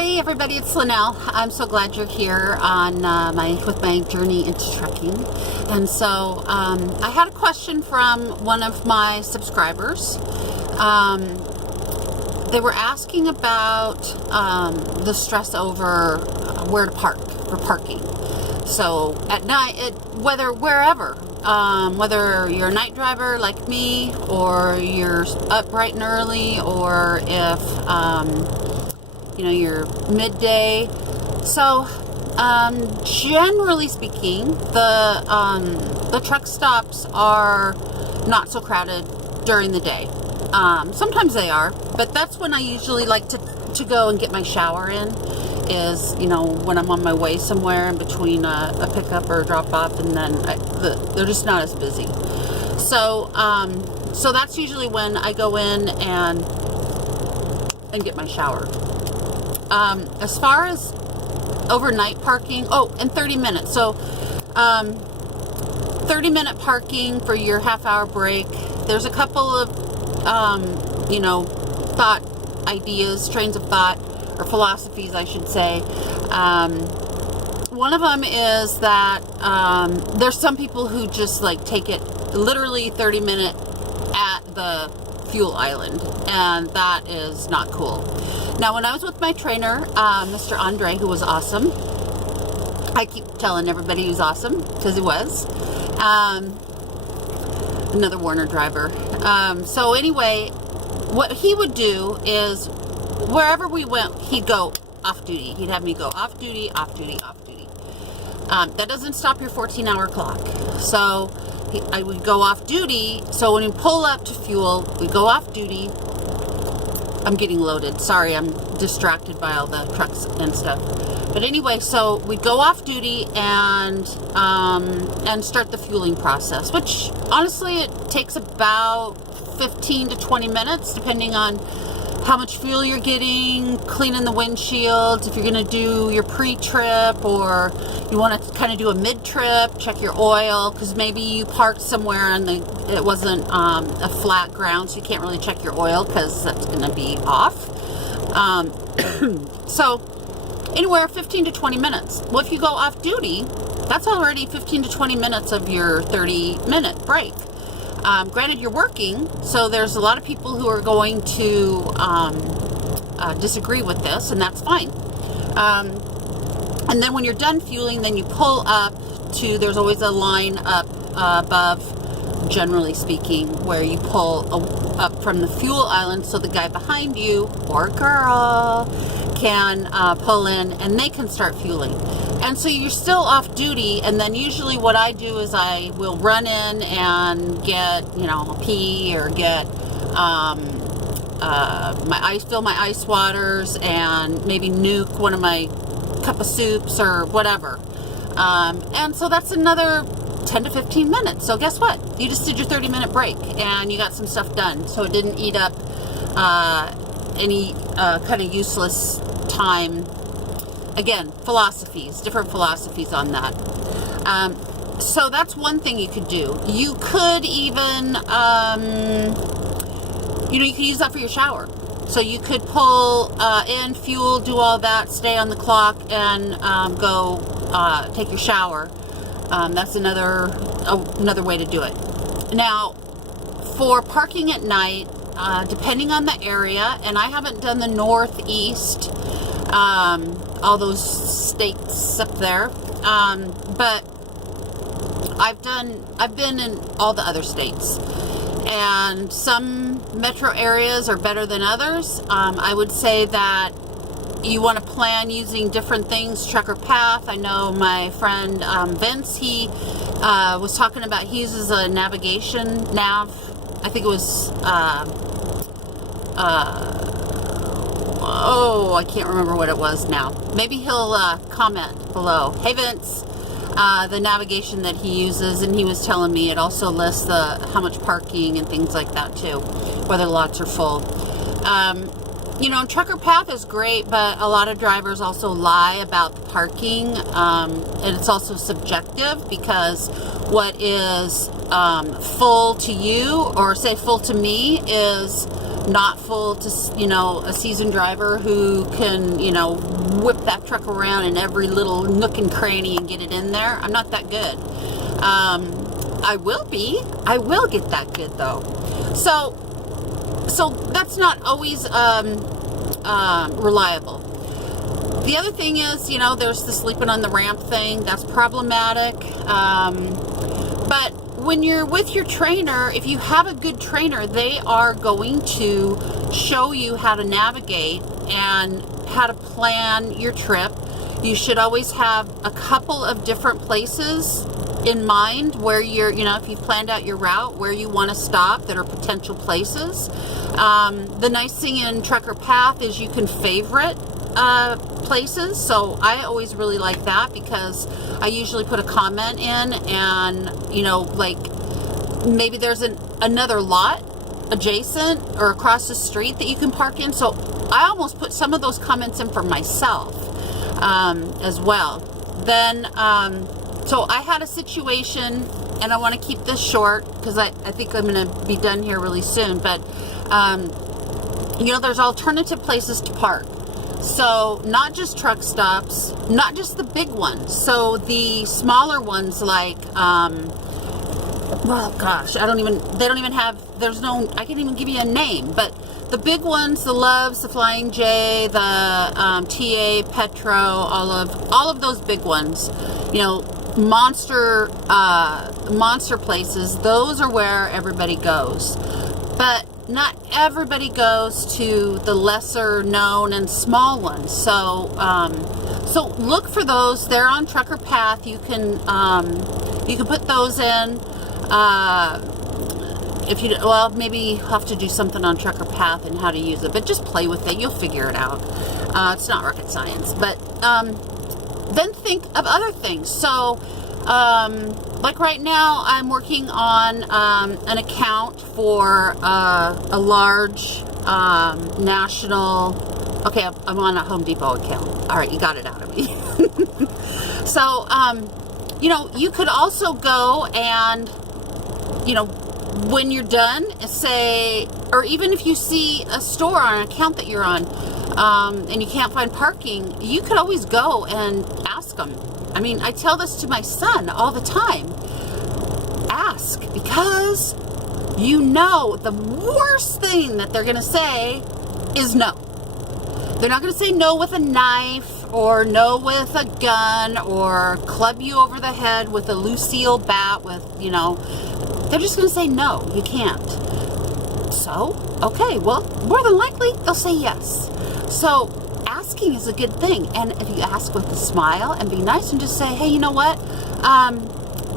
Hi everybody, it's Linnell. I'm so glad you're here on with my journey into trekking. And so I had a question from one of my subscribers. They were asking about the stress over where to park for parking. So at night, wherever, whether you're a night driver like me, or you're up bright and early, or if you're midday. So generally speaking, the truck stops are not so crowded during the day. Sometimes they are, but that's when I usually like to go and get my shower in, is when I'm on my way somewhere in between a pickup or a drop off, and then they're just not as busy. So so that's usually when I go in and get my shower. As far as overnight parking, and 30 minutes. So 30-minute parking for your half-hour break. There's a couple of thought ideas, trains of thought, or philosophies, I should say. One of them is that there's some people who just take it literally 30-minute at the fuel island, and that is not cool. Now, when I was with my trainer, Mr. Andre, who was awesome, I keep telling everybody he was awesome because he was. Another Warner driver. So anyway, what he would do is wherever we went, he'd go off duty. He'd have me go off duty, off duty, off duty. That doesn't stop your 14-hour clock. So I would go off duty. So when we pull up to fuel, we go off duty. I'm getting loaded. Sorry, I'm distracted by all the trucks and stuff. But anyway, so we go off duty and start the fueling process, which honestly it takes about 15 to 20 minutes, depending on how much fuel you're getting, cleaning the windshields, if you're going to do your pre-trip, or you want to kind of do a mid-trip, check your oil, because maybe you parked somewhere and it wasn't a flat ground, so you can't really check your oil because that's going to be off. So anywhere 15 to 20 minutes. Well, if you go off duty, that's already 15 to 20 minutes of your 30-minute break. Granted, you're working, so there's a lot of people who are going to disagree with this, and that's fine. And then when you're done fueling, then you pull up to, there's always a line up above, generally speaking, where you pull up from the fuel island, so the guy behind you, or girl, can pull in and they can start fueling. And so you're still off duty, and then usually what I do is I will run in and get, a pee, or get fill my ice waters, and maybe nuke one of my cup of soups or whatever. And so that's another 10 to 15 minutes. So guess what? You just did your 30-minute break and you got some stuff done. So it didn't eat up any kind of useless time. Again, different philosophies on that. So that's one thing you could do. You could even, you could use that for your shower. So you could pull in, fuel, do all that, stay on the clock, and go take your shower. That's another way to do it. Now, for parking at night, depending on the area, and I haven't done the Northeast, all those states up there, but I've been in all the other states, and some metro areas are better than others. I would say that you want to plan using different things. Trucker Path, I know my friend Vince, he was talking about, he uses a navigation nav, I think it was I can't remember what it was now. Maybe he'll comment below. Hey Vince, the navigation that he uses, and he was telling me it also lists how much parking and things like that too, whether lots are full. Trucker Path is great, but a lot of drivers also lie about the parking, and it's also subjective, because what is full to you, or say full to me, is not full to, you know, a seasoned driver who can, you know, whip that truck around in every little nook and cranny and get it in there. I'm not that good. I will get that good though. So that's not always reliable. The other thing is, you know, there's the sleeping on the ramp thing. That's problematic. But when you're with your trainer, if you have a good trainer, they are going to show you how to navigate and how to plan your trip. You should always have a couple of different places in mind where you're, you know, if you've planned out your route, where you want to stop that are potential places. The nice thing in Trucker Path is you can favorite places, so I always really like that, because I usually put a comment in, and, you know, like maybe there's another lot adjacent or across the street that you can park in, so I almost put some of those comments in for myself as well. Then so I had a situation, and I want to keep this short because I think I'm going to be done here really soon, but you know, there's alternative places to park. So not just truck stops, not just the big ones. So the smaller ones, like, well, gosh, they don't even have, I can't even give you a name, but the big ones, the Loves, the Flying J, the TA, Petro, all of those big ones, you know, monster places, those are where everybody goes. But not everybody goes to the lesser known and small ones. So so look for those. They're on Trucker Path. You can put those in. If you, well, maybe you have to do something on Trucker Path and how to use it, but just play with it. You'll figure it out. It's not rocket science. But then think of other things. So like right now, I'm working on an account for a large national. Okay, I'm on a Home Depot account. All right, you got it out of me. So, you know, you could also go and, you know, when you're done, say, or even if you see a store on an account that you're on, and you can't find parking, you could always go and ask them. I mean, I tell this to my son all the time. Ask, because you know the worst thing that they're going to say is no. They're not going to say no with a knife or no with a gun or club you over the head with a Lucille bat with, you know, they're just going to say no, you can't. So, okay, well, more than likely they'll say yes. So, asking is a good thing. And if you ask with a smile and be nice and just say, hey, you know what?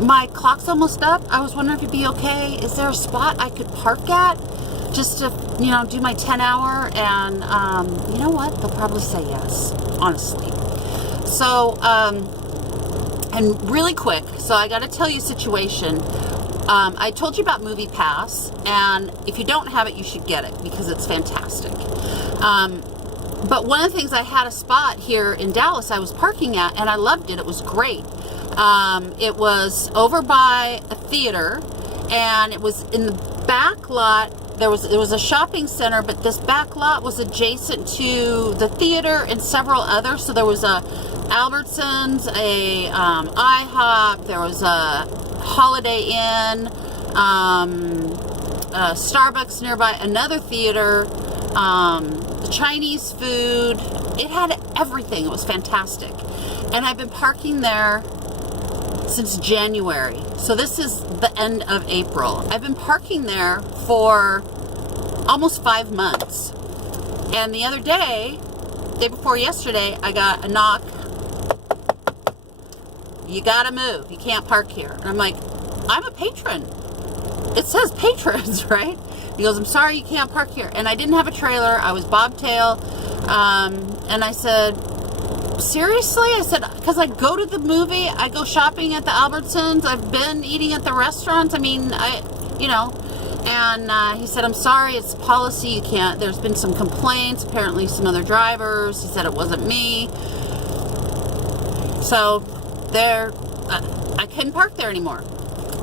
My clock's almost up. I was wondering if you'd be okay. Is there a spot I could park at just to, you know, do my 10-hour? And you know what? They'll probably say yes, honestly. So, and really quick, so I got to tell you a situation. I told you about Movie Pass, and if you don't have it, you should get it because it's fantastic. But one of the things, I had a spot here in Dallas I was parking at, and I loved it. It was great. It was over by a theater, and it was in the back lot. It was a shopping center, but this back lot was adjacent to the theater and several others. So there was a Albertsons, a IHOP, there was a Holiday Inn, Starbucks nearby, another theater, Chinese food. It had everything. It was fantastic. And I've been parking there since January. So this is the end of April. I've been parking there for almost 5 months. And the other day before yesterday, I got a knock. You gotta move. You can't park here. And I'm like, I'm a patron. It says patrons, right? He goes, I'm sorry, you can't park here. And I didn't have a trailer. I was bobtail. And I said, seriously? I said, because I go to the movie, I go shopping at the Albertsons, I've been eating at the restaurants. I mean, you know. And he said, I'm sorry, it's policy. You can't. There's been some complaints. Apparently some other drivers. He said it wasn't me. So there, I couldn't park there anymore.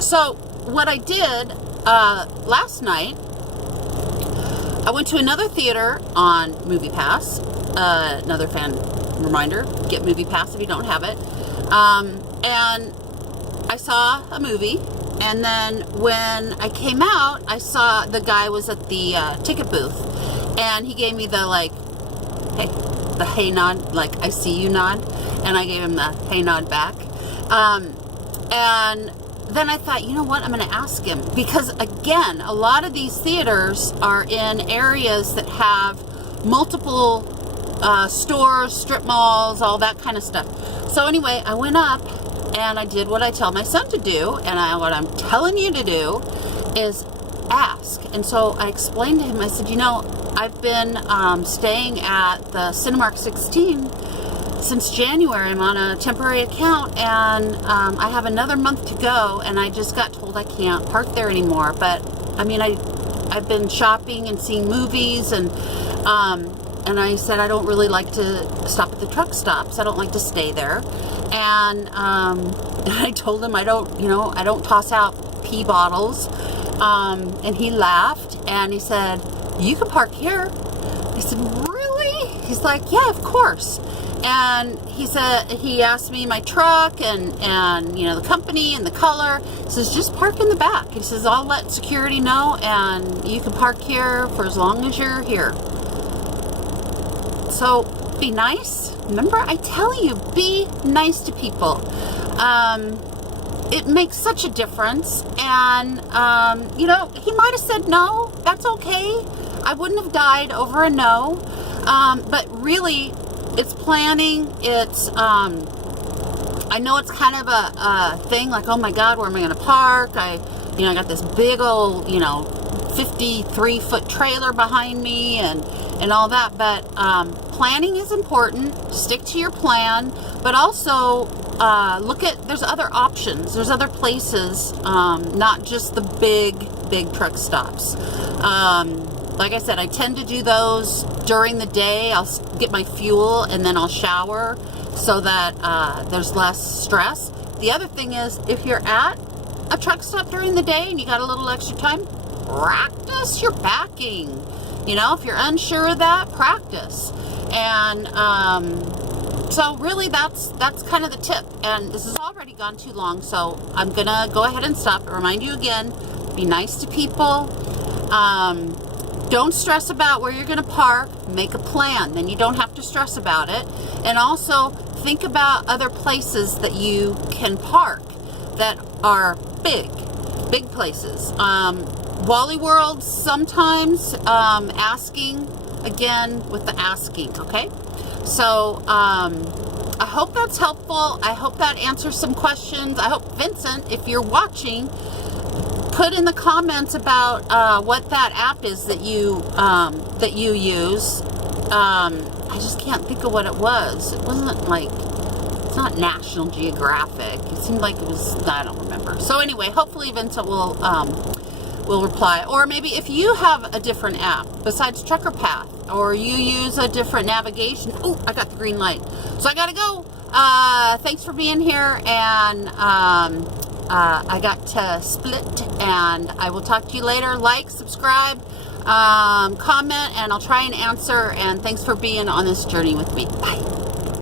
So what I did last night, I went to another theater on Movie Pass. Another fan reminder, get Movie Pass if you don't have it. And I saw a movie, and then when I came out, I saw the guy was at the ticket booth, and he gave me the hey nod, like I see you nod, and I gave him the hey nod back. And then I thought, you know what, I'm going to ask him, because again, a lot of these theaters are in areas that have multiple stores, strip malls, all that kind of stuff. So anyway, I went up and I did what I tell my son to do, and what I'm telling you to do is ask. And so I explained to him, I said, you know, I've been staying at the Cinemark 16 since January. I'm on a temporary account, and I have another month to go, and I just got told I can't park there anymore. But I mean, I've been shopping and seeing movies, and I said I don't really like to stop at the truck stops. I don't like to stay there. And I told him I don't toss out pee bottles. And he laughed, and he said, you can park here. I said, really? He's like, yeah, of course. And he said, he asked me my truck and you know, the company and the color. He says, just park in the back. He says, I'll let security know, and you can park here for as long as you're here. So be nice. Remember, I tell you, be nice to people. It makes such a difference. And, you know, he might have said no. That's okay. I wouldn't have died over a no. But really, it's planning. It's, I know it's kind of a thing like, oh my God, where am I going to park? I got this big old, 53-foot trailer behind me and all that. But planning is important. Stick to your plan. But also there's other options. There's other places, not just the big truck stops. Like I said, I tend to do those during the day. I'll get my fuel and then I'll shower so that there's less stress. The other thing is, if you're at a truck stop during the day and you got a little extra time, practice your backing. If you're unsure of that, practice. And so really that's kind of the tip. And this has already gone too long, so I'm gonna go ahead and stop and remind you again, be nice to people. Don't stress about where you're going to park. Make a plan. Then you don't have to stress about it. And also think about other places that you can park that are big places. Wally World, sometimes asking, again, with the asking, okay? So I hope that's helpful. I hope that answers some questions. I hope, Vincent, if you're watching, put in the comments about what that app is that you use. I just can't think of what it was. It wasn't like, it's not National Geographic. It seemed like it was, I don't remember. So anyway, hopefully Vincent will reply. Or maybe if you have a different app besides Trucker Path, or you use a different navigation. Oh, I got the green light. So I gotta go. Thanks for being here, and I got to split, and I will talk to you later. Like, subscribe, comment, and I'll try and answer. And thanks for being on this journey with me. Bye.